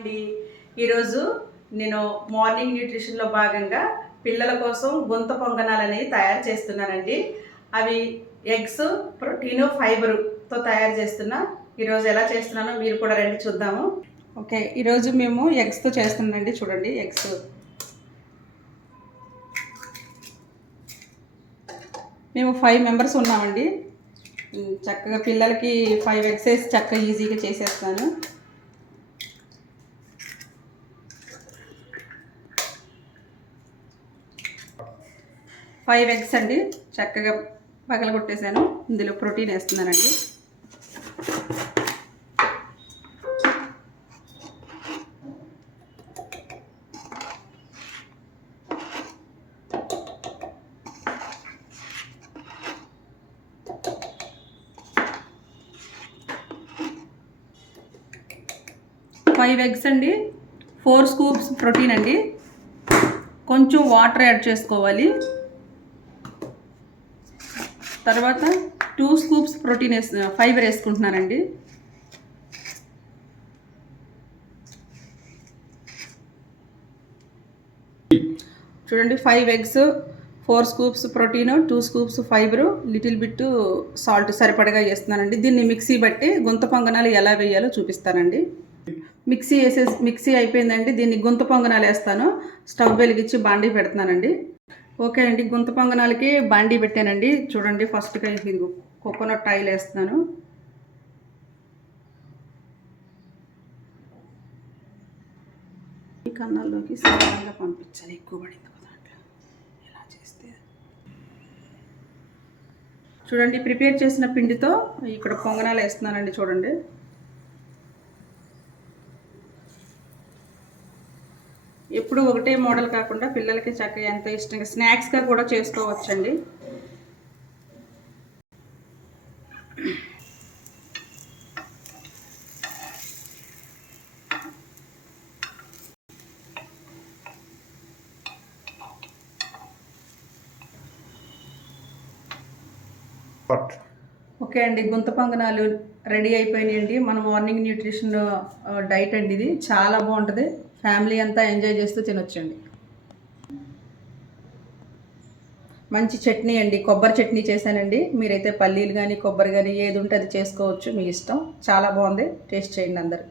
అండి. ఈరోజు నేను మార్నింగ్ న్యూట్రిషన్లో భాగంగా పిల్లల కోసం గుంత పొంగనాలు అనేవి తయారు చేస్తున్నానండి. అవి ఎగ్స్, ప్రోటీను, ఫైబరుతో తయారు చేస్తున్నా. ఈరోజు ఎలా చేస్తున్నానో మీరు కూడా రండి చూద్దాము. ఓకే, ఈరోజు మేము ఎగ్స్తో చేస్తున్నానండి. చూడండి, ఎగ్స్ మేము 5 మెంబర్స్ ఉన్నామండి. చక్కగా పిల్లలకి 5 ఎగ్స్ వేసి చక్కగా ఈజీగా చేసేస్తాను. ఫైవ్ ఎగ్స్ అండి, చక్కగా పగలగొట్టేసాను. ఇందులో ప్రోటీన్ వేస్తున్నానండి. ఫైవ్ ఎగ్స్ అండి, 4 స్కూప్స్ ప్రోటీన్ అండి. కొంచెం వాటర్ యాడ్ చేసుకోవాలి. తర్వాత 2 స్కూప్స్ ప్రోటీన్ ఫైబర్ వేసుకుంటున్నానండి. చూడండి, 5 eggs, 4 scoops protein, 2 scoops fibre, little bit salt సరిపడగా వేస్తున్నానండి. దీన్ని మిక్సీ బట్టి గుంత పొంగనాలు ఎలా వేయాలో చూపిస్తానండి. మిక్సీ అయిపోయిందండి. దీన్ని గుంత పొంగనాలు వేస్తాను. స్టవ్ వెలిగించి బాండీ పెడుతున్నానండి. ఓకే అండి, గుంత పొంగనాలకి బాండీ పెట్టానండి. చూడండి, ఫస్ట్గా ఇది కోకోనట్ ఆయిల్ వేస్తున్నాను. ఈ కన్నాల్లోకి సమానంగా పంపించాలి. ఎక్కువ పడింది దాంట్లో. ఇలా చేస్తే చూడండి, ప్రిపేర్ చేసిన పిండితో ఇక్కడ పొంగనాలు వేస్తున్నానండి. చూడండి, ఎప్పుడు ఒకటే మోడల్ కాకుండా పిల్లలకి చక్కగా ఎంతో ఇష్టంగా స్నాక్స్గా కూడా చేసుకోవచ్చండి. ఓకే అండి, గుంత పొంగనాలు రెడీ అయిపోయినాయండి. మన మార్నింగ్ న్యూట్రిషన్ డైట్ అండి. ఇది చాలా బాగుంటుంది. ఫ్యామిలీ అంతా ఎంజాయ్ చేస్తూ తినొచ్చండి. మంచి చట్నీ అండి, కొబ్బరి చట్నీ చేశానండి. మీరైతే పల్లీలు కానీ కొబ్బరి కానీ ఏది ఉంటే అది చేసుకోవచ్చు, మీ ఇష్టం. చాలా బాగుంది, టేస్ట్ చేయండి అందరు.